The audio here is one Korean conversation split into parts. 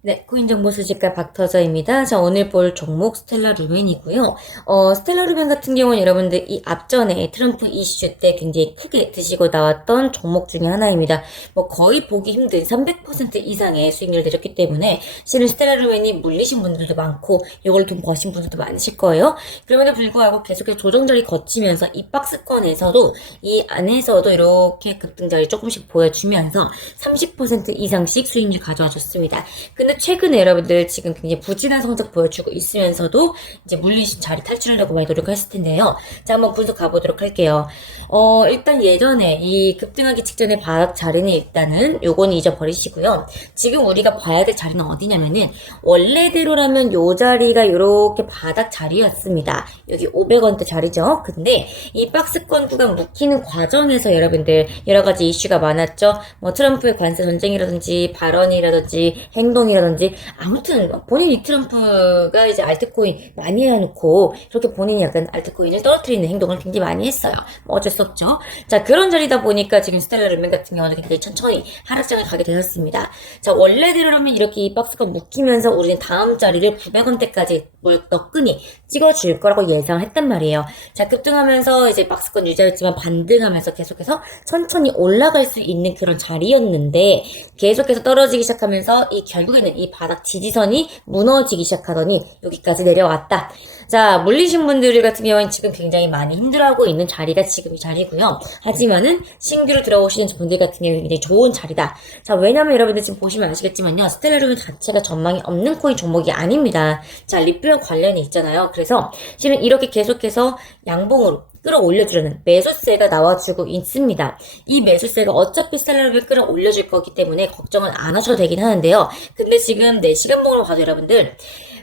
네, 코인정보 수집가 박터저입니다. 자, 오늘 볼 종목 스텔라 루멘이고요. 어, 스텔라 루멘 같은 경우는 여러분들 이 앞전에 트럼프 이슈 때 굉장히 크게 드시고 나왔던 종목 중에 하나입니다. 뭐 거의 보기 힘든 300% 이상의 수익률을 내줬기 때문에 실은 스텔라 루멘이 물리신 분들도 많고 이걸 돈 버신 분들도 많으실 거예요. 그럼에도 불구하고 계속해서 조정절이 거치면서 이 박스권에서도 이 안에서도 이렇게 급등자리 조금씩 보여주면서 30% 이상씩 수익률 가져와 줬습니다. 근데 최근에 여러분들 지금 굉장히 부진한 성적 보여주고 있으면서도 이제 물리신 자리 탈출하려고 많이 노력했을 텐데요. 자, 한번 분석 가보도록 할게요. 어, 일단 예전에 이 급등하기 직전에 바닥 자리는 일단은 요거는 잊어버리시고요. 지금 우리가 봐야 될 자리는 어디냐면은 원래대로라면 요 자리가 요렇게 바닥 자리였습니다. 여기 500원대 자리죠. 근데 이 박스권 구간 묶이는 과정에서 여러분들 여러 가지 이슈가 많았죠. 뭐 트럼프의 관세 전쟁이라든지 발언이라든지 행동이라든지 아무튼 본인이 트럼프가 이제 알트코인 많이 해놓고 이렇게 본인이 약간 알트코인을 떨어뜨리는 행동을 굉장히 많이 했어요. 뭐 어쩔 수 없죠. 자 그런 자리다 보니까 지금 스텔라 르멘 같은 경우는 굉장히 천천히 하락장을 가게 되었습니다. 자 원래대로라면 이렇게 이 박스가 묶이면서 우리는 다음 자리를 900원대까지 뭘 너끈히 찍어줄 거라고 예상했단 말이에요. 자 급등하면서 이제 박스권 유지했지만 반등하면서 계속해서 천천히 올라갈 수 있는 그런 자리였는데 계속해서 떨어지기 시작하면서 이 결국에는 이 바닥 지지선이 무너지기 시작하더니 여기까지 내려왔다. 자, 물리신 분들 같은 경우는 지금 굉장히 많이 힘들어하고 있는 자리가 지금 이 자리고요. 하지만은 신규로 들어오시는 분들 같은 경우는 굉장히 좋은 자리다. 자, 왜냐면 여러분들 지금 보시면 아시겠지만요. 스텔라룸 자체가 전망이 없는 코인 종목이 아닙니다. 자, 리플랑 관련이 있잖아요. 그래서 실은 이렇게 계속해서 양봉으로 끌어올려주려는 매수세가 나와주고 있습니다. 이 매수세가 어차피 스텔라룸을 끌어올려줄 거기 때문에 걱정은 안 하셔도 되긴 하는데요. 근데 지금 4시간봉으로 봐도 여러분들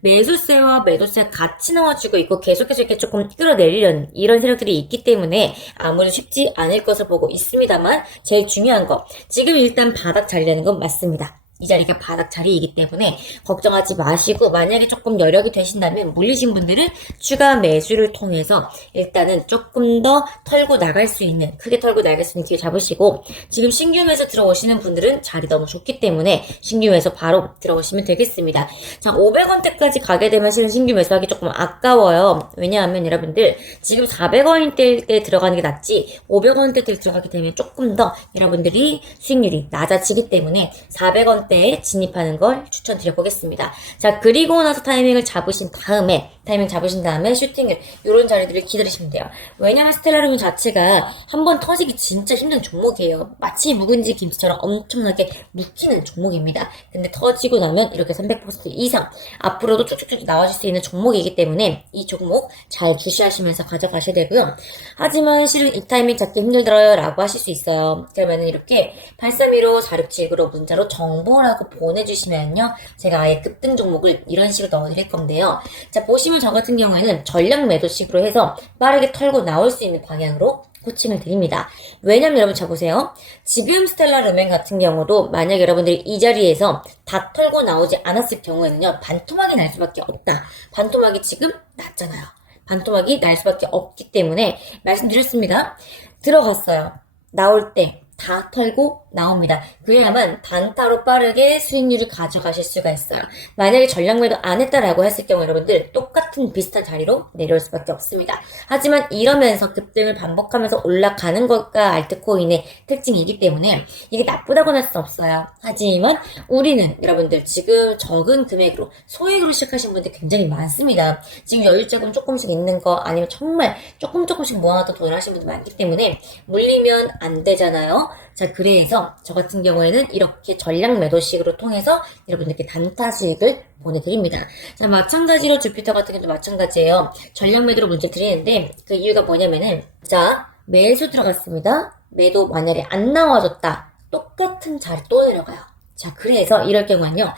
매수세와 매도세가 같이 나와주고 있고 계속해서 이렇게 조금 끌어내리려는 이런 세력들이 있기 때문에 아무리 쉽지 않을 것을 보고 있습니다만 제일 중요한 거 지금 일단 바닥 자리라는 건 맞습니다. 이 자리가 바닥 자리이기 때문에 걱정하지 마시고 만약에 조금 여력이 되신다면 물리신 분들은 추가 매수를 통해서 일단은 조금 더 털고 나갈 수 있는 크게 털고 나갈 수 있는 기회 잡으시고 지금 신규 매수 들어오시는 분들은 자리 너무 좋기 때문에 신규 매수 바로 들어오시면 되겠습니다. 자 500원대까지 가게 되면 실은 신규 매수하기 조금 아까워요. 왜냐하면 여러분들 지금 400원대 때 들어가는 게 낫지 500원대 때 들어가게 되면 조금 더 여러분들이 수익률이 낮아지기 때문에 400원 때 진입하는 걸 추천드려 보겠습니다. 자, 그리고 나서 타이밍을 잡으신 다음에, 타이밍 잡으신 다음에 슈팅을, 요런 자리들을 기다리시면 돼요. 왜냐면 스텔라룸 자체가 한 번 터지기 진짜 힘든 종목이에요. 마치 묵은지 김치처럼 엄청나게 묵히는 종목입니다. 근데 터지고 나면 이렇게 300% 이상 앞으로도 쭉쭉쭉 나와줄 수 있는 종목이기 때문에 이 종목 잘 주시하시면서 가져가셔야 되고요. 하지만 실은 이 타이밍 잡기 힘들더라요 라고 하실 수 있어요. 그러면은 이렇게 8315 4679로 문자로 정보라고 보내주시면요. 제가 아예 급등 종목을 이런 식으로 넣어드릴 건데요. 자, 보시면 저 같은 경우에는 전략 매도식으로 해서 빠르게 털고 나올 수 있는 방향으로 코칭을 드립니다. 왜냐면 여러분 자 보세요. 지금 스텔라 르멘 같은 경우도 만약 여러분들이 이 자리에서 다 털고 나오지 않았을 경우에는요. 반토막이 날 수밖에 없다. 반토막이 지금 났잖아요. 반토막이 날 수밖에 없기 때문에 말씀드렸습니다. 들어갔어요. 나올 때 다 털고 나옵니다. 그래야만 단타로 빠르게 수익률을 가져가실 수가 있어요. 만약에 전략 매도 안 했다라고 했을 경우 여러분들 똑같은 비슷한 자리로 내려올 수밖에 없습니다. 하지만 이러면서 급등을 반복하면서 올라가는 것과 알트코인의 특징이기 때문에 이게 나쁘다고 할수 없어요. 하지만 우리는 여러분들 지금 적은 금액으로 소액으로 시작하신 분들 굉장히 많습니다. 지금 여유자금 조금씩 있는 거 아니면 정말 조금 조금씩 모아놨던 돈을 하신 분들 많기 때문에 물리면 안 되잖아 요. 자, 그래서 저 같은 경우에는 이렇게 전략 매도식으로 통해서 여러분들께 단타 수익을 보내드립니다. 자, 마찬가지로 주피터 같은 경우도 마찬가지예요. 전략 매도로 문제 드리는데 그 이유가 뭐냐면은 자, 매수 들어갔습니다. 매도 만약에 안 나와줬다. 똑같은 자리 또 내려가요. 자, 그래서 이럴 경우는요.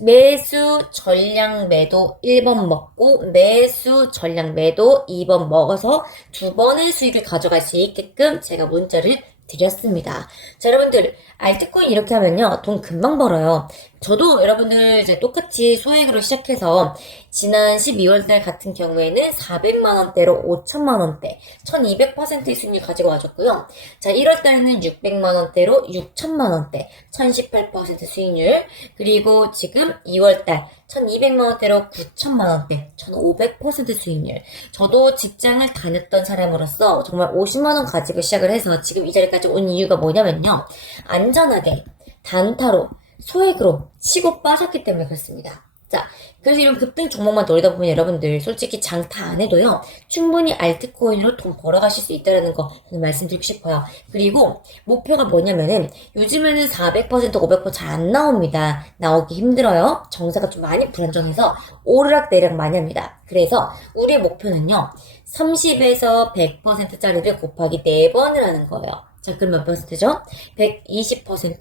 매수 전량 매도 1번 먹고 매수 전량 매도 2번 먹어서 두 번의 수익을 가져갈 수 있게끔 제가 문자를 드렸습니다. 자, 여러분들, 알트코인 이렇게 하면요, 돈 금방 벌어요. 저도 여러분들 이제 똑같이 소액으로 시작해서 지난 12월달 같은 경우에는 400만 원대로 5천만 원대, 1200%의 수익률 가지고 와줬고요. 자, 1월달에는 600만 원대로 6천만 원대, 1018% 수익률, 그리고 지금 2월달 1200만 원대로 9천만 원대, 1500% 수익률. 저도 직장을 다녔던 사람으로서 정말 50만 원 가지고 시작을 해서 지금 이 자리까지 온 이유가 뭐냐면요. 안전하게 단타로 소액으로 치고 빠졌기 때문에 그렇습니다. 자, 그래서 이런 급등 종목만 노리다 보면 여러분들 솔직히 장타 안 해도요, 충분히 알트코인으로 돈 벌어가실 수 있다는 거 말씀드리고 싶어요. 그리고 목표가 뭐냐면은 요즘에는 400%, 500%잘 안 나옵니다. 나오기 힘들어요. 정사가 좀 많이 불안정해서 오르락 내리락 많이 합니다. 그래서 우리의 목표는요, 30에서 100%짜리를 곱하기 4번을 하는 거예요. 자, 그럼 몇 퍼센트죠? 120%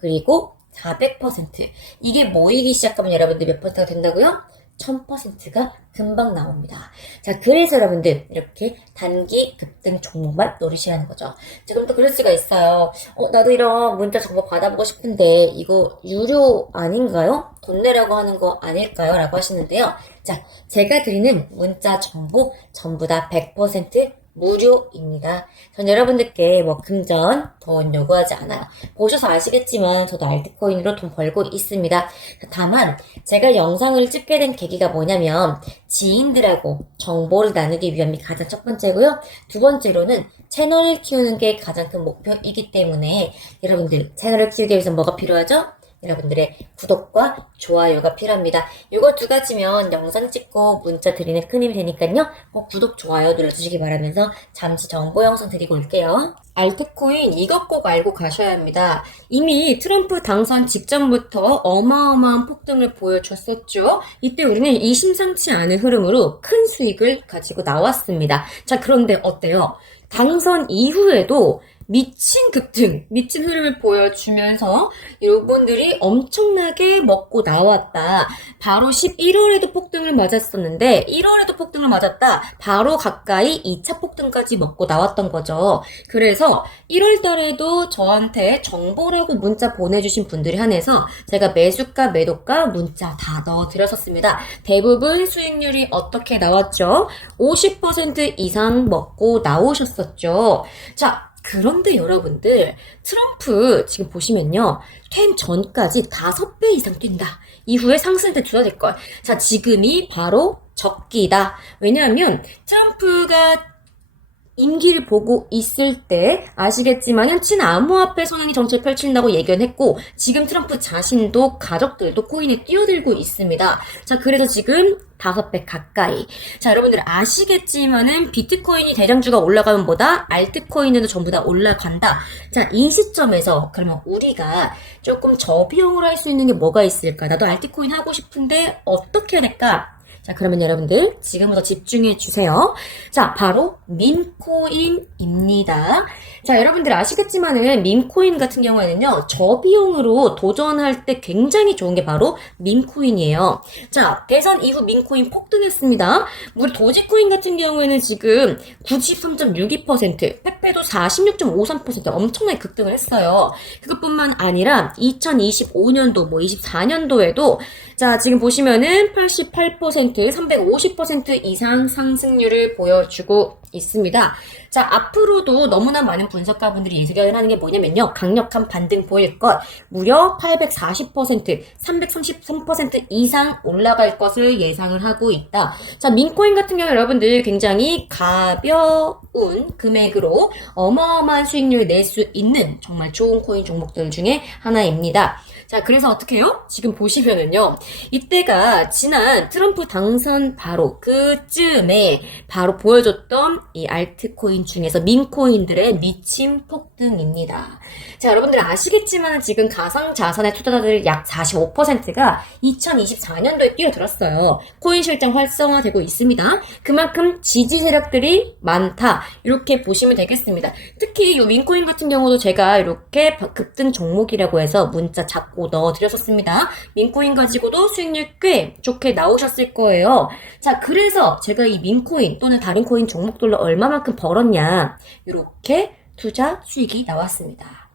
그리고 400% 이게 모이기 시작하면 여러분들 몇 퍼센트가 된다고요? 1000%가 금방 나옵니다. 자, 그래서 여러분들 이렇게 단기 급등 종목만 노리시라는 거죠. 지금 또 그럴 수가 있어요. 어, 나도 이런 문자 정보 받아보고 싶은데 이거 유료 아닌가요? 돈 내라고 하는 거 아닐까요? 라고 하시는데요. 자, 제가 드리는 문자 정보 전부 다 100% 무료입니다. 전 여러분들께 뭐 금전 돈 요구하지 않아요. 보셔서 아시겠지만 저도 알트코인으로 돈 벌고 있습니다. 다만 제가 영상을 찍게 된 계기가 뭐냐면 지인들하고 정보를 나누기 위함이 가장 첫 번째고요. 두 번째로는 채널을 키우는 게 가장 큰 목표이기 때문에 여러분들 채널을 키우기 위해서 뭐가 필요하죠? 여러분들의 구독과 좋아요가 필요합니다. 이거 두 가지면 영상 찍고 문자 드리는 큰 힘이 되니까요. 꼭 구독, 좋아요 눌러주시기 바라면서 잠시 정보 영상 드리고 올게요. 알트코인 이것 꼭 알고 가셔야 합니다. 이미 트럼프 당선 직전부터 어마어마한 폭등을 보여줬었죠. 이때 우리는 이 심상치 않은 흐름으로 큰 수익을 가지고 나왔습니다. 자, 그런데 어때요? 당선 이후에도 미친 급등, 미친 흐름을 보여주면서 여러분들이 엄청나게 먹고 나왔다. 바로 11월에도 폭등을 맞았었는데 1월에도 폭등을 맞았다. 바로 가까이 2차 폭등까지 먹고 나왔던 거죠. 그래서 1월 달에도 저한테 정보라고 문자 보내주신 분들이 한해서 제가 매수가, 매도가 문자 다 넣어드렸었습니다. 대부분 수익률이 어떻게 나왔죠? 50% 이상 먹고 나오셨었죠. 자, 그런데 여러분들 트럼프 지금 보시면요 퇴임 전까지 다섯 배 이상 뛴다. 이후에 상승 때 줘야 될걸. 자 지금이 바로 적기다. 왜냐하면 트럼프가 임기를 보고 있을 때 아시겠지만 현치는 암호화폐 선행이 정책 펼친다고 예견했고 지금 트럼프 자신도 가족들도 코인에 뛰어들고 있습니다. 자 그래서 지금 다섯 배 가까이. 자 여러분들 아시겠지만은 비트코인이 대장주가 올라가면 뭐다? 알트코인에도 전부 다 올라간다. 자 이 시점에서 그러면 우리가 조금 저비용으로 할 수 있는 게 뭐가 있을까? 나도 알트코인 하고 싶은데 어떻게 해야 될까? 자, 그러면 여러분들 지금부터 집중해 주세요. 자, 바로 민코인입니다. 자, 여러분들 아시겠지만은 민코인 같은 경우에는요, 저비용으로 도전할 때 굉장히 좋은 게 바로 민코인이에요. 자, 대선 이후 민코인 폭등했습니다. 우리 도지코인 같은 경우에는 지금 93.62%, 페페도 46.53% 엄청나게 급등을 했어요. 그것뿐만 아니라 2025년도, 뭐 24년도에도 자, 지금 보시면은 88%, 350% 이상 상승률을 보여주고 있습니다. 자, 앞으로도 너무나 많은 분석가분들이 예측을 하는 게 뭐냐면요. 강력한 반등 보일 것, 무려 840%, 333% 이상 올라갈 것을 예상을 하고 있다. 자, 민코인 같은 경우 여러분들 굉장히 가벼운 금액으로 어마어마한 수익률을 낼 수 있는 정말 좋은 코인 종목들 중에 하나입니다. 자, 그래서 어떻게 해요? 지금 보시면은요. 이때가 지난 트럼프 당선 바로 그쯤에 바로 보여줬던 이 알트코인 중에서 민코인들의 미친 폭등입니다. 자, 여러분들 아시겠지만 지금 가상 자산의 투자자들 약 45%가 2024년도에 뛰어들었어요. 코인 실장 활성화되고 있습니다. 그만큼 지지 세력들이 많다. 이렇게 보시면 되겠습니다. 특히 이 민코인 같은 경우도 제가 이렇게 급등 종목이라고 해서 문자 잡고 넣어드렸었습니다. 민코인 가지고도 수익률 꽤 좋게 나오셨을 거예요. 자, 그래서 제가 이 민코인 또는 다른 코인 종목들로 얼마만큼 벌었냐. 이렇게 투자 수익이 나왔습니다.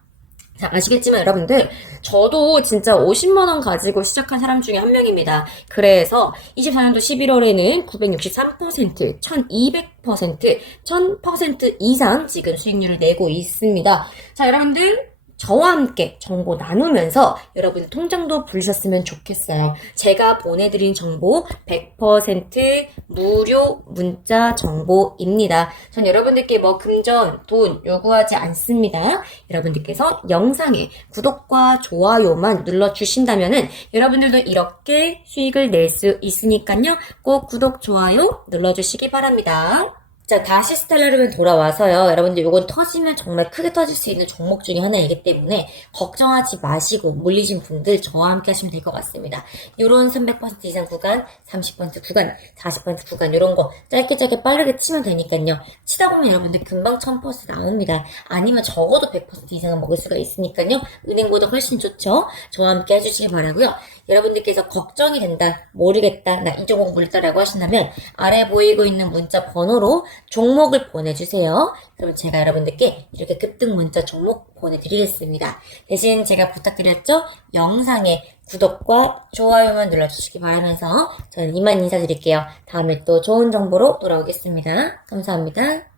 자, 아시겠지만 여러분들, 저도 진짜 50만원 가지고 시작한 사람 중에 한 명입니다. 그래서 24년도 11월에는 963%, 1200%, 1000% 이상 지금 수익률을 내고 있습니다. 자, 여러분들, 저와 함께 정보 나누면서 여러분 통장도 불리셨으면 좋겠어요. 제가 보내드린 정보 100% 무료 문자 정보입니다. 전 여러분들께 뭐 금전, 돈 요구하지 않습니다. 여러분들께서 영상에 구독과 좋아요만 눌러주신다면은 여러분들도 이렇게 수익을 낼 수 있으니까요. 꼭 구독, 좋아요 눌러주시기 바랍니다. 자, 다시 스텔라룸에 돌아와서요. 여러분들 이건 터지면 정말 크게 터질 수 있는 종목 중에 하나이기 때문에 걱정하지 마시고 몰리신 분들 저와 함께 하시면 될 것 같습니다. 요런 300% 이상 구간, 30% 구간, 40% 구간 요런 거 짧게 짧게 빠르게 치면 되니까요. 치다 보면 여러분들 금방 1000% 나옵니다. 아니면 적어도 100% 이상은 먹을 수가 있으니까요. 은행보다 훨씬 좋죠. 저와 함께 해주시기 바라고요. 여러분들께서 걱정이 된다, 모르겠다, 나이 종목 물다라고 하신다면 아래 보이고 있는 문자 번호로 종목을 보내주세요. 그러면 제가 여러분들께 이렇게 급등 문자 종목 보내드리겠습니다. 대신 제가 부탁드렸죠? 영상에 구독과 좋아요만 눌러주시기 바라면서 저는 이만 인사드릴게요. 다음에 또 좋은 정보로 돌아오겠습니다. 감사합니다.